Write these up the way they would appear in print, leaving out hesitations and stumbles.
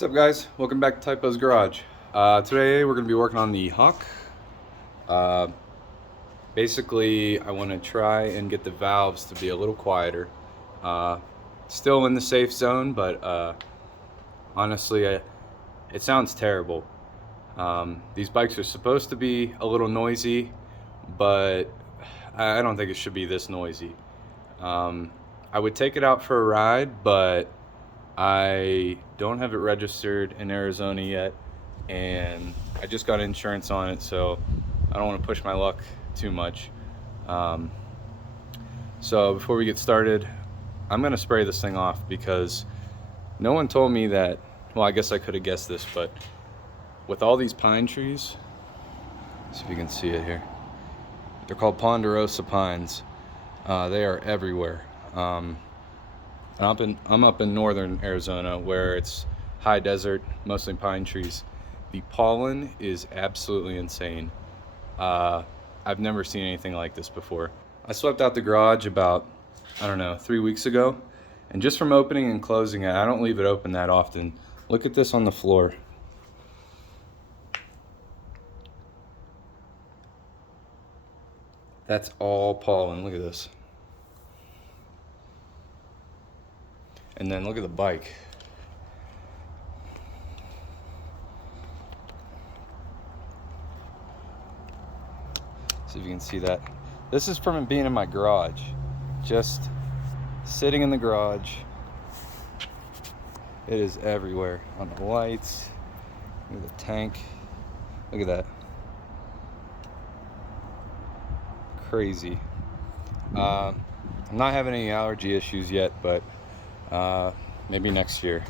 What's up, guys? Welcome back to Typo's Garage. Today we're going to be working on the Hawk. Basically, I want to try and get the valves to be a little quieter. Still in the safe zone, but honestly, it sounds terrible. These bikes are supposed to be a little noisy, but I don't think it should be this noisy. I would take it out for a ride, but I don't have it registered in Arizona yet, and I just got insurance on it, so I don't want to push my luck too much. So before we get started, I'm going to spray this thing off because no one told me that. Well, I guess I could have guessed this, but with all these pine trees, see if you can see it here, they're called ponderosa pines. They are everywhere. I'm up in northern Arizona where it's high desert, mostly pine trees. The pollen is absolutely insane. I've never seen anything like this before. I swept out the garage about, I don't know, 3 weeks ago. And just from opening and closing it, I don't leave it open that often. Look at this on the floor. That's all pollen. Look at this. And then look at the bike. See if you can see that. This is from being in my garage. Just sitting in the garage. It is everywhere. On the lights. Look at the tank. Look at that. Crazy. I'm not having any allergy issues yet, but maybe next year.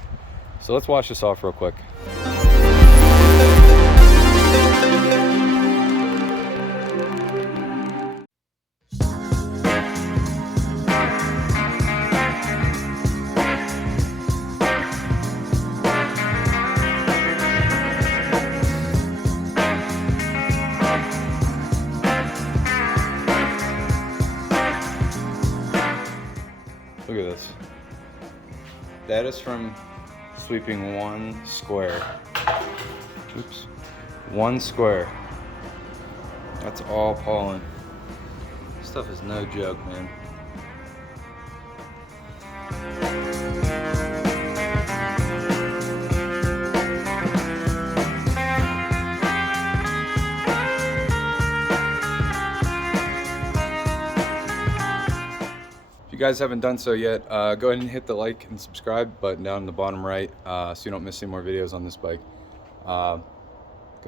So let's wash this off real quick. Look at this. That is from sweeping one square. Oops. One square. That's all pollen. This stuff is no joke, man. If you guys haven't done so yet, go ahead and hit the like and subscribe button down in the bottom right so you don't miss any more videos on this bike. Gonna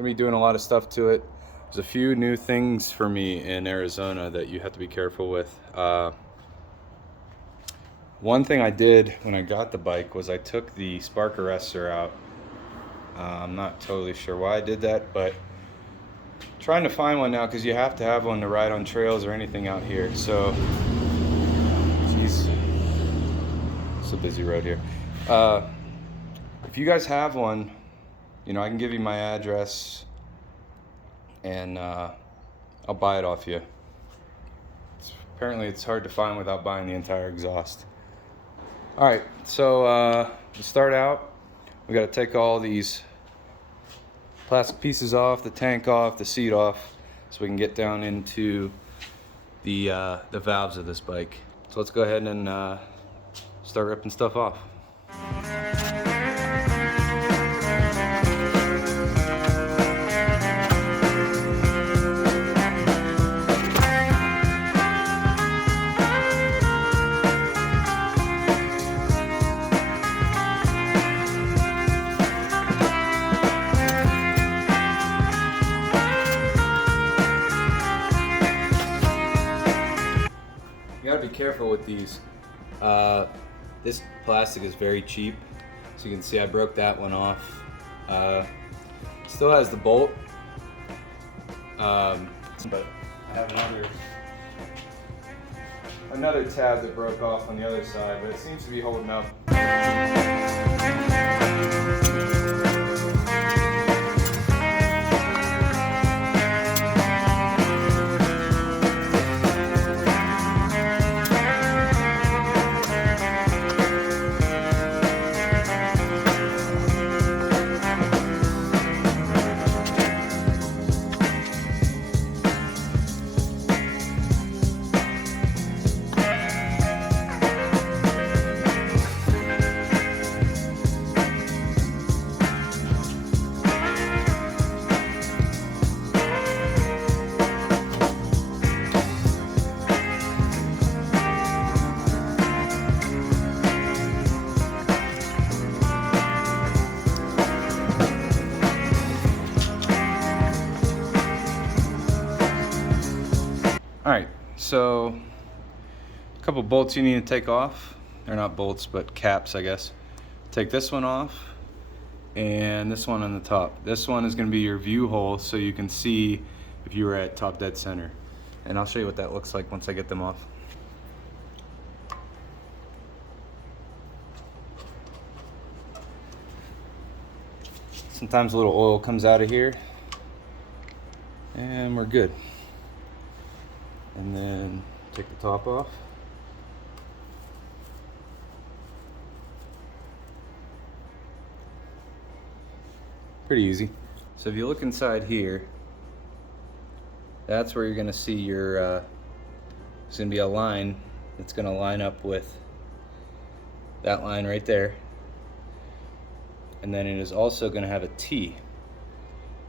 be doing a lot of stuff to it. There's a few new things for me in Arizona that you have to be careful with. One thing I did when I got the bike was I took the spark arrestor out. I'm not totally sure why I did that, but trying to find one now because you have to have one to ride on trails or anything out here. So it's a busy road here. If you guys have one, you know, I can give you my address and I'll buy it off you. Apparently it's hard to find without buying the entire exhaust. Alright, so to start out, we got to take all these plastic pieces off, the tank off, the seat off, so we can get down into the valves of this bike. So let's go ahead and start ripping stuff off. You gotta be careful with these. This plastic is very cheap, so you can see I broke that one off. Still has the bolt, but I have another tab that broke off on the other side, but it seems to be holding up. Alright, so a couple bolts you need to take off. They're not bolts, but caps, I guess. Take this one off, and this one on the top. This one is going to be your view hole, so you can see if you were at top dead center. And I'll show you what that looks like once I get them off. Sometimes a little oil comes out of here, and we're good. And then take the top off. Pretty easy. So if you look inside here, that's where you're gonna see your, there's gonna be a line that's gonna line up with that line right there. And then it is also gonna have a T.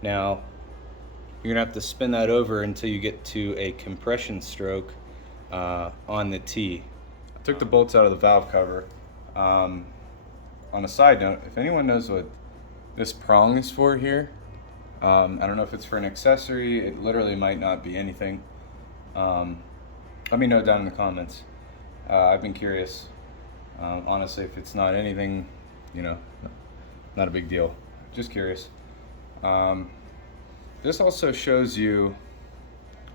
Now, you're gonna have to spin that over until you get to a compression stroke on the T. I took the bolts out of the valve cover. On a side note, if anyone knows what this prong is for here, I don't know if it's for an accessory. It literally might not be anything. Let me know down in the comments. I've been curious. Honestly, if it's not anything, you know, not a big deal. Just curious. This also shows you,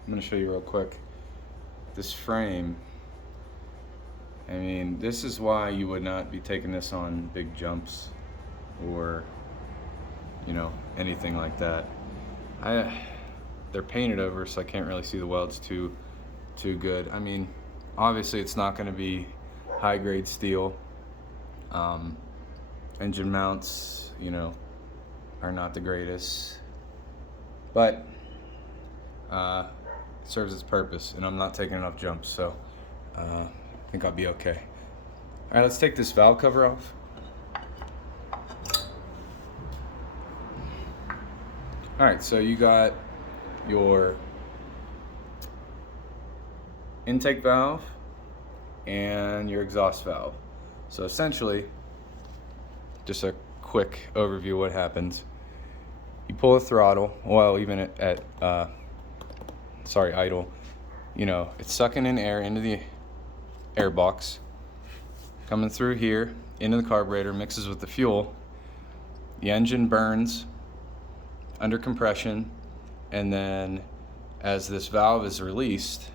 I'm going to show you real quick, this frame. I mean, this is why you would not be taking this on big jumps or, you know, anything like that. They're painted over, so I can't really see the welds too good. I mean, obviously it's not going to be high grade steel. Engine mounts, you know, are not the greatest, but it serves its purpose, and I'm not taking enough jumps, so I think I'll be okay. All right, let's take this valve cover off. All right, so you got your intake valve and your exhaust valve. So essentially, just a quick overview of what happens. You pull the throttle, well, even at idle, you know, it's sucking in air into the air box, coming through here, into the carburetor, mixes with the fuel. The engine burns under compression, and then as this valve is released,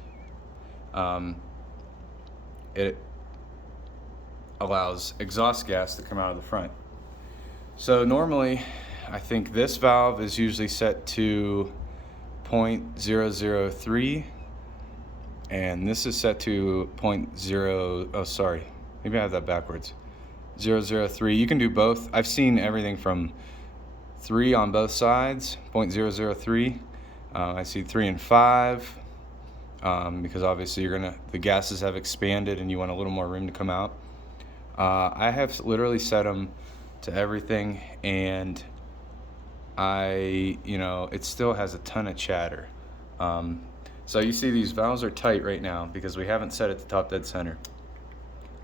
it allows exhaust gas to come out of the front. So normally, I think this valve is usually set to 0.003, and this is set to 0.0, oh sorry, maybe I have that backwards, 003. You can do both. I've seen everything from 3 on both sides, 0.003. I see 3 and 5, because obviously the gases have expanded and you want a little more room to come out. I have literally set them to everything, and you know, it still has a ton of chatter. So you see these valves are tight right now because we haven't set it to top dead center.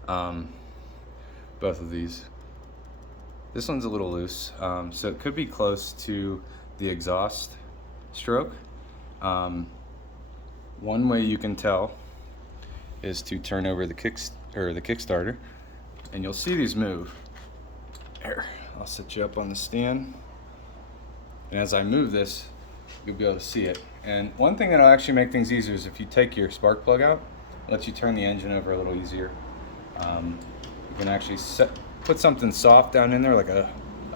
Both of these. This one's a little loose, so it could be close to the exhaust stroke. One way you can tell is to turn over the Kickstarter, and you'll see these move. Here, I'll set you up on the stand, and as I move this, you'll be able to see it. And one thing that'll actually make things easier is if you take your spark plug out, it lets you turn the engine over a little easier. You can actually put something soft down in there, like a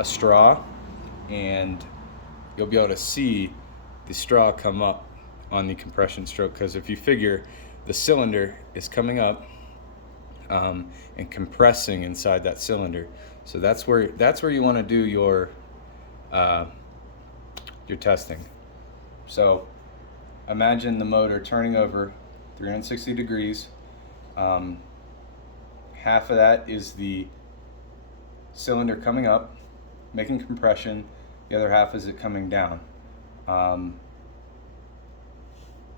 straw, and you'll be able to see the straw come up on the compression stroke, because if you figure the cylinder is coming up and compressing inside that cylinder, so that's where you want to do your testing. So imagine the motor turning over 360 degrees. Half of that is the cylinder coming up, making compression. The other half is it coming down.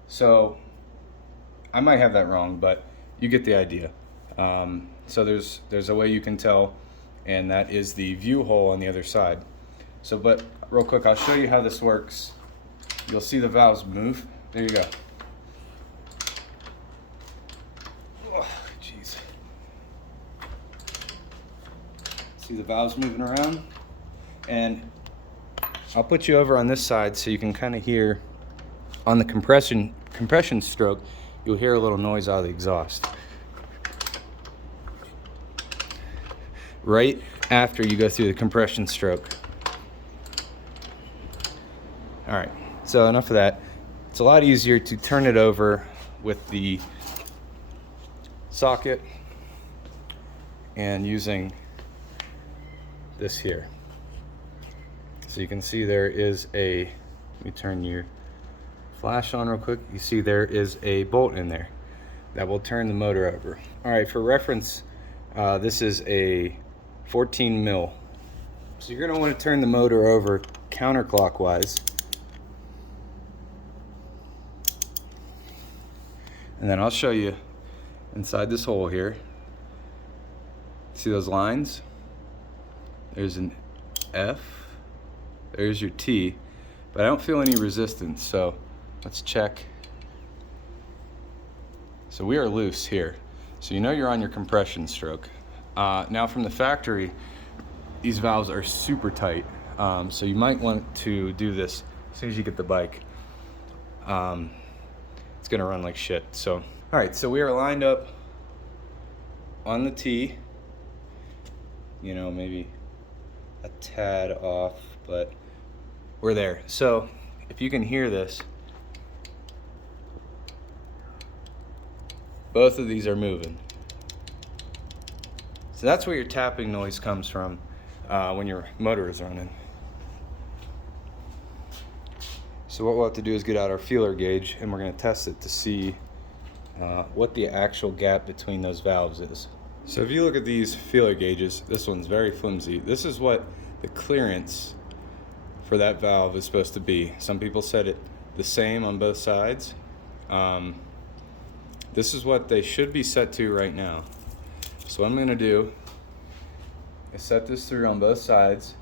So I might have that wrong, but you get the idea. So there's a way you can tell, and that is the view hole on the other side. So, but real quick, I'll show you how this works. You'll see the valves move. There you go. See the valves moving around? And I'll put you over on this side so you can kind of hear on the compression stroke, you'll hear a little noise out of the exhaust. Right after you go through the compression stroke. All right, so enough of that. It's a lot easier to turn it over with the socket and using this here. So you can see there is a, let me turn your flash on real quick. You see there is a bolt in there that will turn the motor over. All right, for reference, this is a 14 mil. So you're gonna want to turn the motor over counterclockwise. And then I'll show you inside this hole here. See those lines? There's an F, there's your T, but I don't feel any resistance, so let's check. So we are loose here. So you know you're on your compression stroke. Now from the factory, these valves are super tight. So you might want to do this as soon as you get the bike. It's gonna run like shit. So, all right, so we are lined up on the T, you know, maybe a tad off, but we're there. So if you can hear this, both of these are moving. So that's where your tapping noise comes from when your motor is running. So what we'll have to do is get out our feeler gauge and we're going to test it to see what the actual gap between those valves is. So if you look at these feeler gauges, this one's very flimsy. This is what the clearance for that valve is supposed to be. Some people set it the same on both sides. This is what they should be set to right now. So what I'm going to do is set this through on both sides,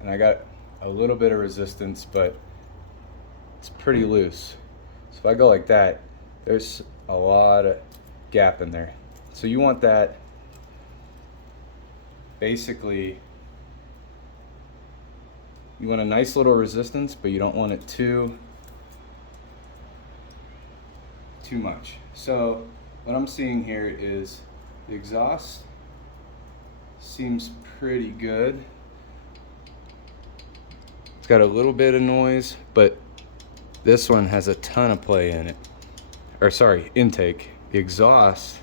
and I got a little bit of resistance, but it's pretty loose. So if I go like that, there's a lot of gap in there. So you want that basically, you want a nice little resistance, but you don't want it too much. So what I'm seeing here is the exhaust seems pretty good. It's got a little bit of noise, but this one has a ton of play in it. Or sorry, intake. The exhaust,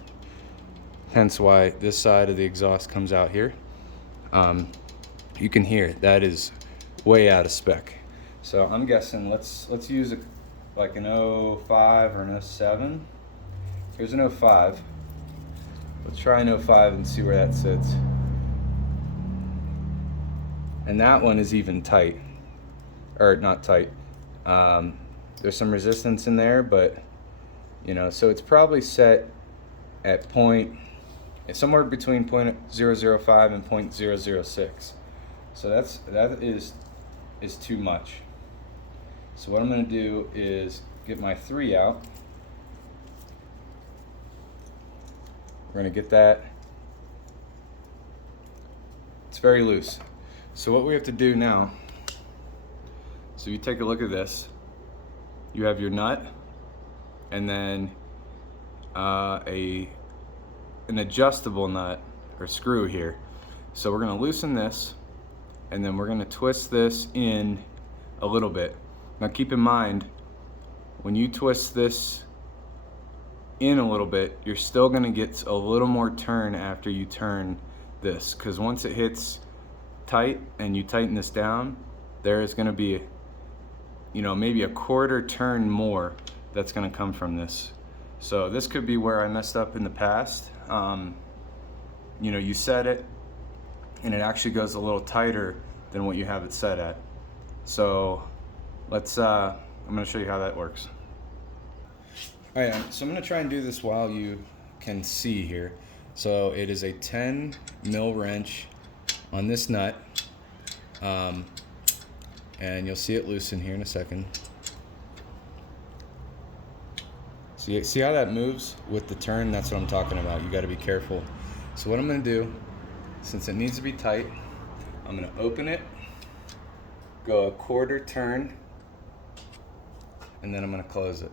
hence why this side of the exhaust comes out here. You can hear it. That is way out of spec. So I'm guessing let's use like an 05 or an 07. Here's an 05. Let's try an 05 and see where that sits. And that one is even tight, or not tight. There's some resistance in there, but you know, so it's probably set at somewhere between 0.005 and 0.006. So that is too much. So what I'm going to do is get my 3 out. We're going to get that. It's very loose. So what we have to do now, so you take a look at this. You have your nut, and then an adjustable nut or screw here. So we're going to loosen this, and then we're going to twist this in a little bit. Now keep in mind, when you twist this in a little bit, you're still going to get a little more turn after you turn this, because once it hits tight and you tighten this down, there is going to be, you know, maybe a quarter turn more that's going to come from this. So this could be where I messed up in the past. You know, you set it and it actually goes a little tighter than what you have it set at. So let's I'm going to show you how that works. All right, so I'm going to try and do this while you can see here. So it is a 10 mil wrench on this nut, and you'll see it loosen here in a second. So you see how that moves with the turn? That's what I'm talking about. You got to be careful. So what I'm going to do since it needs to be tight, I'm gonna open it, go a quarter turn, and then I'm gonna close it.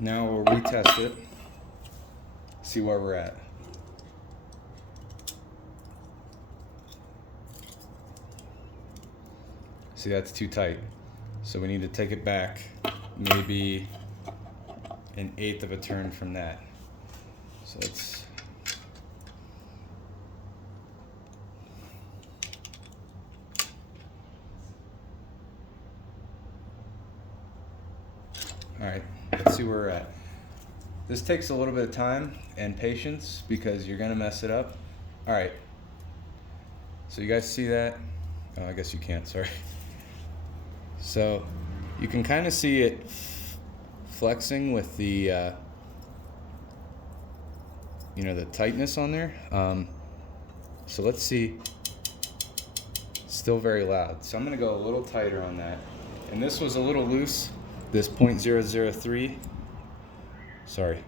Now we'll retest it, see where we're at. See, that's too tight. So we need to take it back maybe 1/8 of a turn from that. So let's all right, let's see where we're at. This takes a little bit of time and patience because you're gonna mess it up. All right, so you guys see that? Oh, I guess you can't, sorry. So you can kind of see it flexing with the you know, the tightness on there. So let's see. Still very loud. So I'm gonna go a little tighter on that. And this was a little loose, this 0.003. Sorry,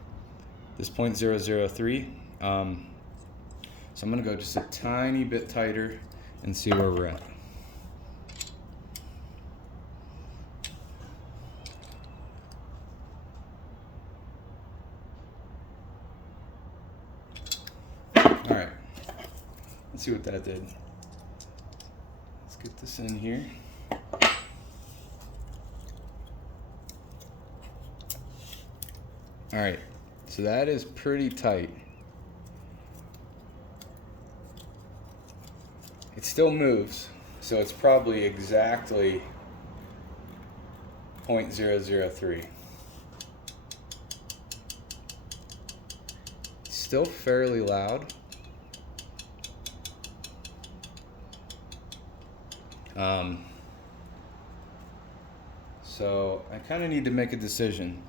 this 0.003. So I'm gonna go just a tiny bit tighter and see where we're at. All right, let's see what that did. Let's get this in here. All right, so that is pretty tight. It still moves, so it's probably exactly 0.003. It's still fairly loud. So I kind of need to make a decision.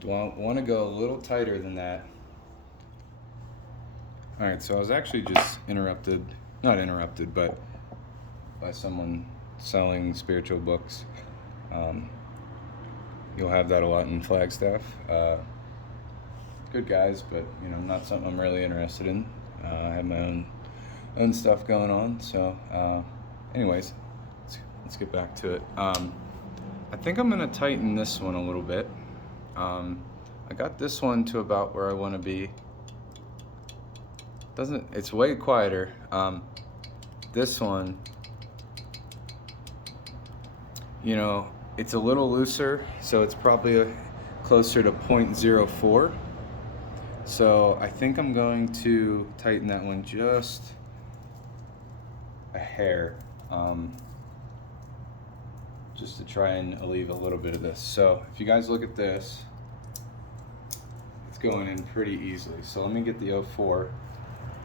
Do I want to go a little tighter than that? All right, so I was actually just not interrupted, but by someone selling spiritual books. You'll have that a lot in Flagstaff. Good guys, but you know, not something I'm really interested in. I have my own stuff going on. So, anyways, let's get back to it. I think I'm gonna tighten this one a little bit. I got this one to about where I want to be. It's way quieter. This one, you know, it's a little looser, so it's probably closer to 0.04. So I think I'm going to tighten that one just a hair, just to try and alleviate a little bit of this. So if you guys look at this, it's going in pretty easily. So let me get the 04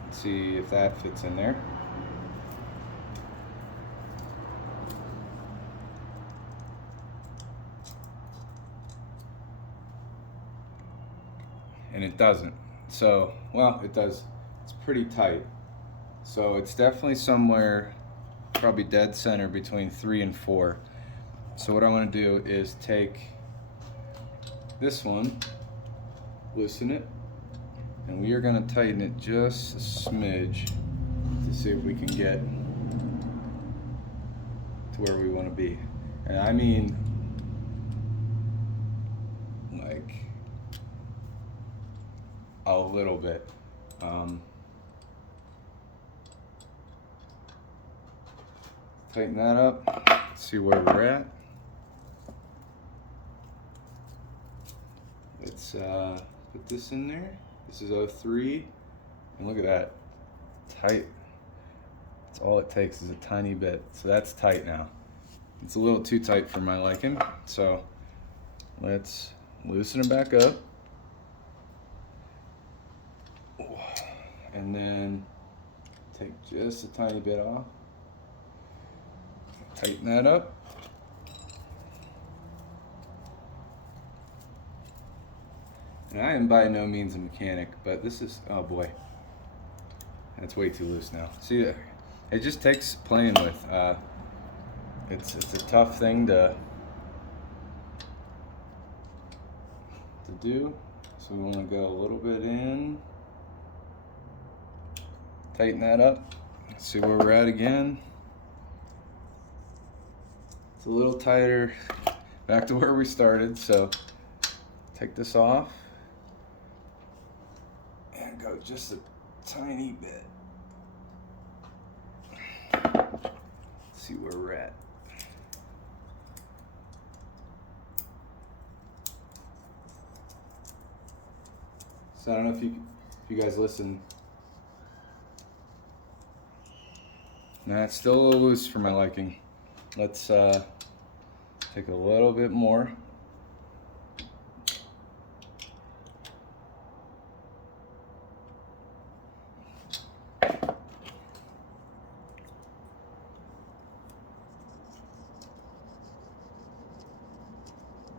and see if that fits in there. And it doesn't. So, well, it does. It's pretty tight. So it's definitely somewhere, probably dead center between 3 and 4. So what I want to do is take this one, loosen it, and we are going to tighten it just a smidge to see if we can get to where we want to be. And I mean, like, a little bit. Tighten that up, see where we're at. Let's put this in there. This is 03, and look at that, tight. That's all it takes is a tiny bit. So that's tight now. It's a little too tight for my liking, so let's loosen it back up. And then take just a tiny bit off. Tighten that up. And I am by no means a mechanic, but this is, oh boy, that's way too loose now. See, it just takes playing with. It's a tough thing to do. So we want to go a little bit in. tighten that up. Let's see where we're at again. It's a little tighter, back to where we started, so take this off and go just a tiny bit. Let's see where we're at. So I don't know if you guys listen. Nah, it's still a little loose for my liking. Let's take a little bit more.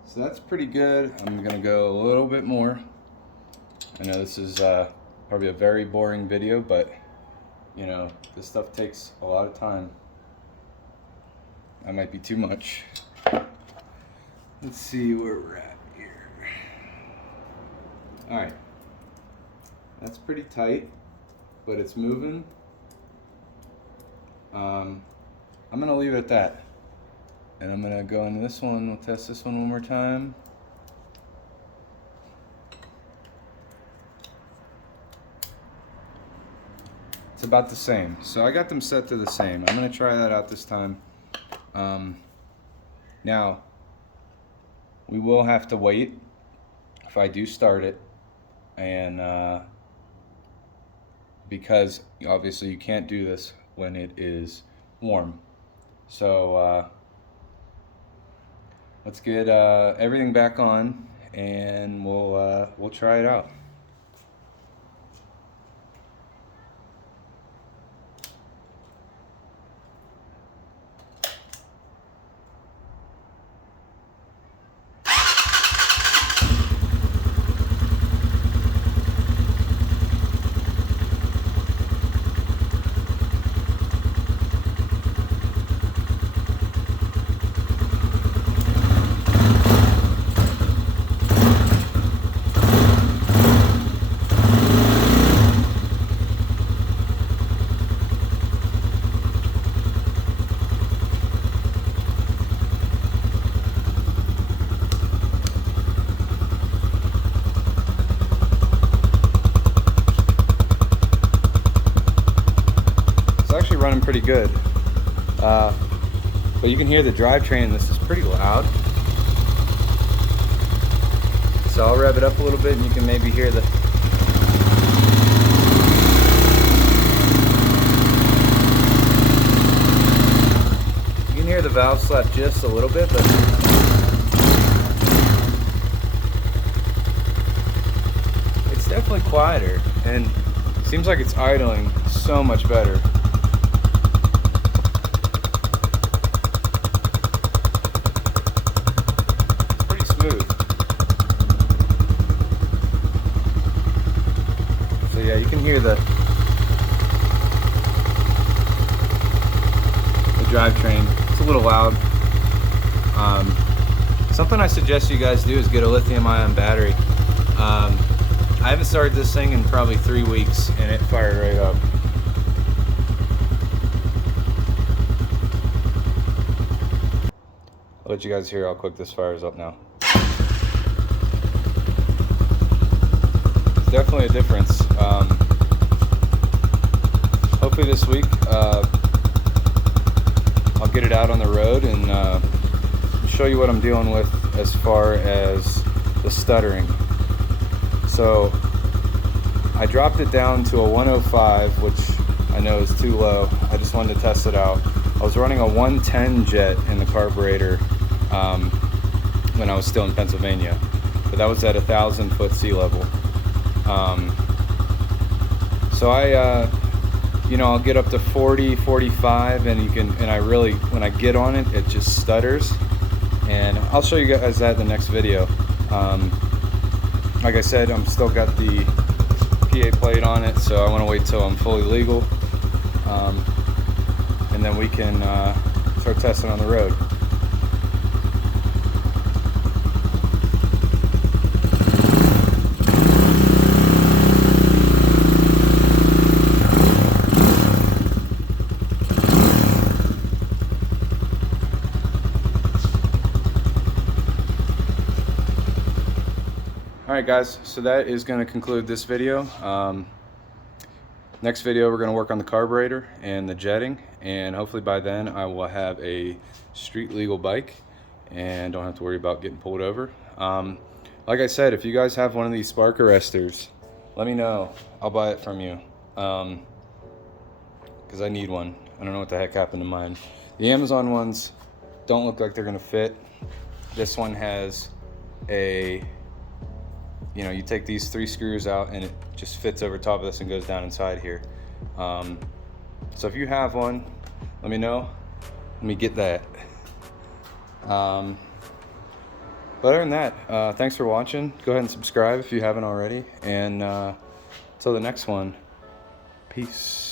So that's pretty good. I'm gonna go a little bit more. I know this is probably a very boring video, but you know, this stuff takes a lot of time. That might be too much. Let's see where we're at here. All right, that's pretty tight, but it's moving. I'm gonna leave it at that. And I'm gonna go into this one, we'll test this one more time. It's about the same. So I got them set to the same. I'm gonna try that out this time. Now, we will have to wait if I do start it, and because obviously you can't do this when it is warm. So let's get everything back on, and we'll try it out. Running pretty good, but you can hear the drivetrain. This is pretty loud, so I'll rev it up a little bit and you can maybe hear the valve slap just a little bit, but it's definitely quieter and seems like it's idling so much better. So yeah, you can hear the drivetrain. It's a little loud. Something I suggest you guys do is get a lithium-ion battery. I haven't started this thing in probably 3 weeks, and it fired right up. I'll let you guys hear how quick this fires up now. It's definitely a difference. Hopefully this week I'll get it out on the road and show you what I'm dealing with as far as the stuttering. So I dropped it down to a 105, which I know is too low. I just wanted to test it out. I was running a 110 jet in the carburetor when I was still in Pennsylvania, but that was at 1,000-foot sea level. So I'll get up to 40, 45, and I really, when I get on it, it just stutters. And I'll show you guys that in the next video. Like I said, I'm still got the PA plate on it, so I want to wait till I'm fully legal, and then we can start testing on the road. All right, guys, so that is going to conclude this video. Next video, we're going to work on the carburetor and the jetting, and hopefully by then I will have a street legal bike and don't have to worry about getting pulled over. Like I said, if you guys have one of these spark arresters, let me know. I'll buy it from you, because I need one. I don't know what the heck happened to mine. The Amazon ones don't look like they're going to fit. This one has a, you know, you take these 3 screws out and it just fits over top of this and goes down inside here. So if you have one, let me know. Let me get that. But other than that, thanks for watching. Go ahead and subscribe if you haven't already. And until the next one, peace.